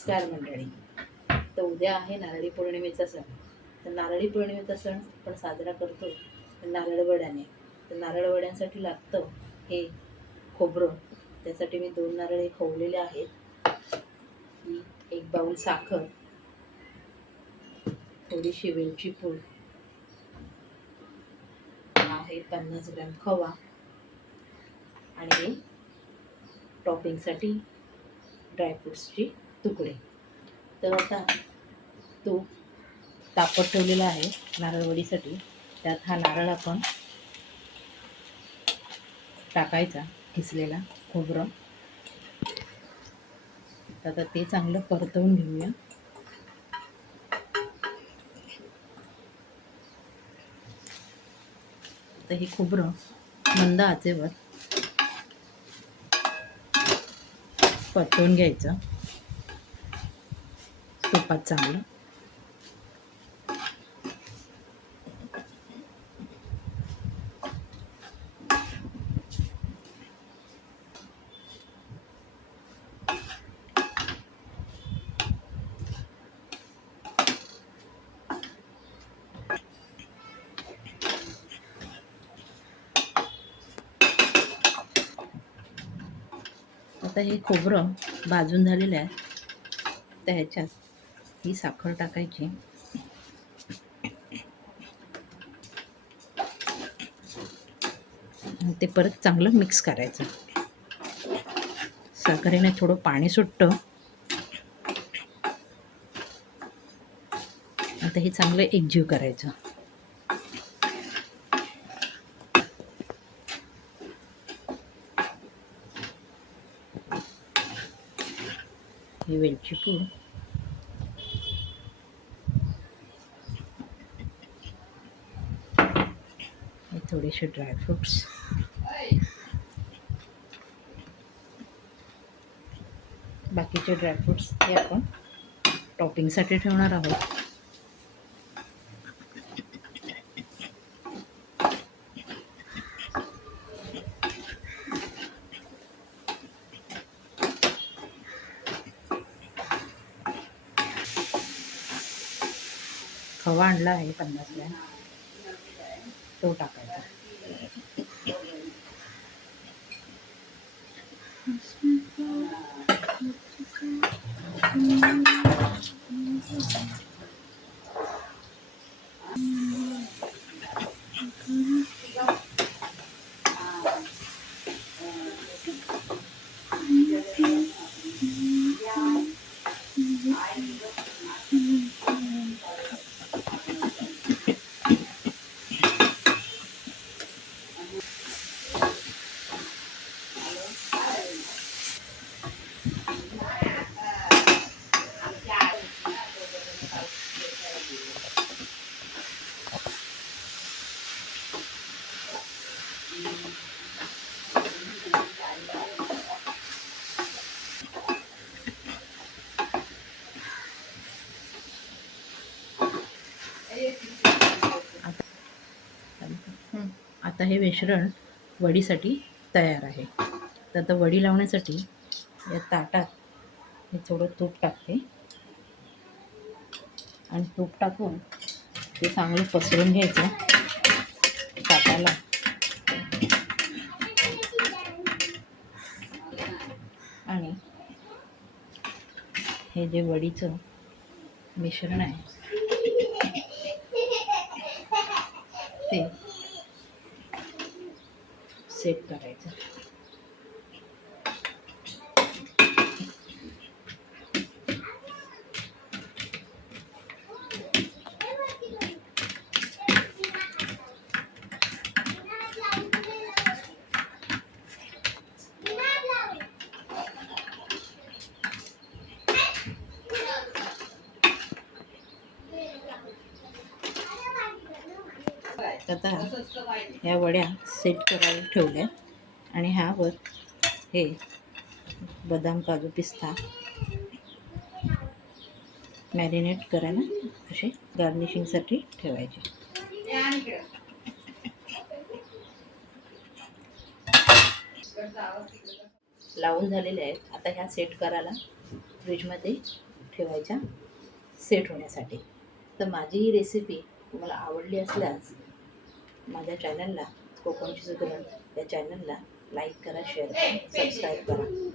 नमस्कार मंडळी. तर उद्या आहे नारळी पौर्णिमेचा सण. तर नारळी पौर्णिमेचा सण आपण साजरा करतो नारळवड्याने. तर नारळवड्यांसाठी लागतं हे खोबरं. त्यासाठी मी 2 नारळ खवलेले आहेत. ही 1 बाऊल साखर, थोडीशी वेलची पूड आहे, 50 ग्रॅम खवा आणि हे टॉपिंगसाठी ड्रायफ्रुट्सचे तुकडे. तर आता तूप तापत ठेवलेला आहे नारळवडीसाठी. त्यात हा नारळ आपण टाकायचा, किसलेला खोबरं. तर आता ते चांगलं परतवून घेऊया. तर हे खोबरं मंद आचेवर परतवून घ्यायचं तुपात चांगलं. आता हे खोबरं भाजून झालेलं आहे. तर ह्याच्यात ही साखर टाकायची. ते परत चांगलं मिक्स करायचं. साखरेने थोडं पाणी सुटतं. आता हे चांगलं एकजीव करायचं. ही वेलची पूड, थोडेसे ड्रायफ्रुट्स, बाकीचे ड्रायफ्रुट्स हे आपण टॉपिंगसाठी ठेवणार आहोत. खवा आणला आहे 50 ग्रॅम, तो टाकायचा. आता हे मिश्रण वडीसाठी तयार आहे. तर आता वडी लावण्यासाठी या ताटात हे थोडं तूप टाकते आणि तूप टाकून ते चांगलं पसरून घ्यायचं ताटाला. आणि हे जे वडीचं मिश्रण आहे ते सेट करायचं. आता ह्या वड्या सेट करायला ठेवल्या आणि ह्यावर हे बदाम, काजू, पिस्ता मॅरिनेट करायला असे गार्निशिंगसाठी ठेवायचे. लावून झालेले आहेत. आता ह्या सेट करायला फ्रीजमध्ये ठेवायच्या सेट होण्यासाठी. तर माझी ही रेसिपी तुम्हाला आवडली असल्यास माझ्या चॅनलला कोकणची सुगरण या चॅनलला लाईक करा, शेअर करा, सबस्क्राईब करा.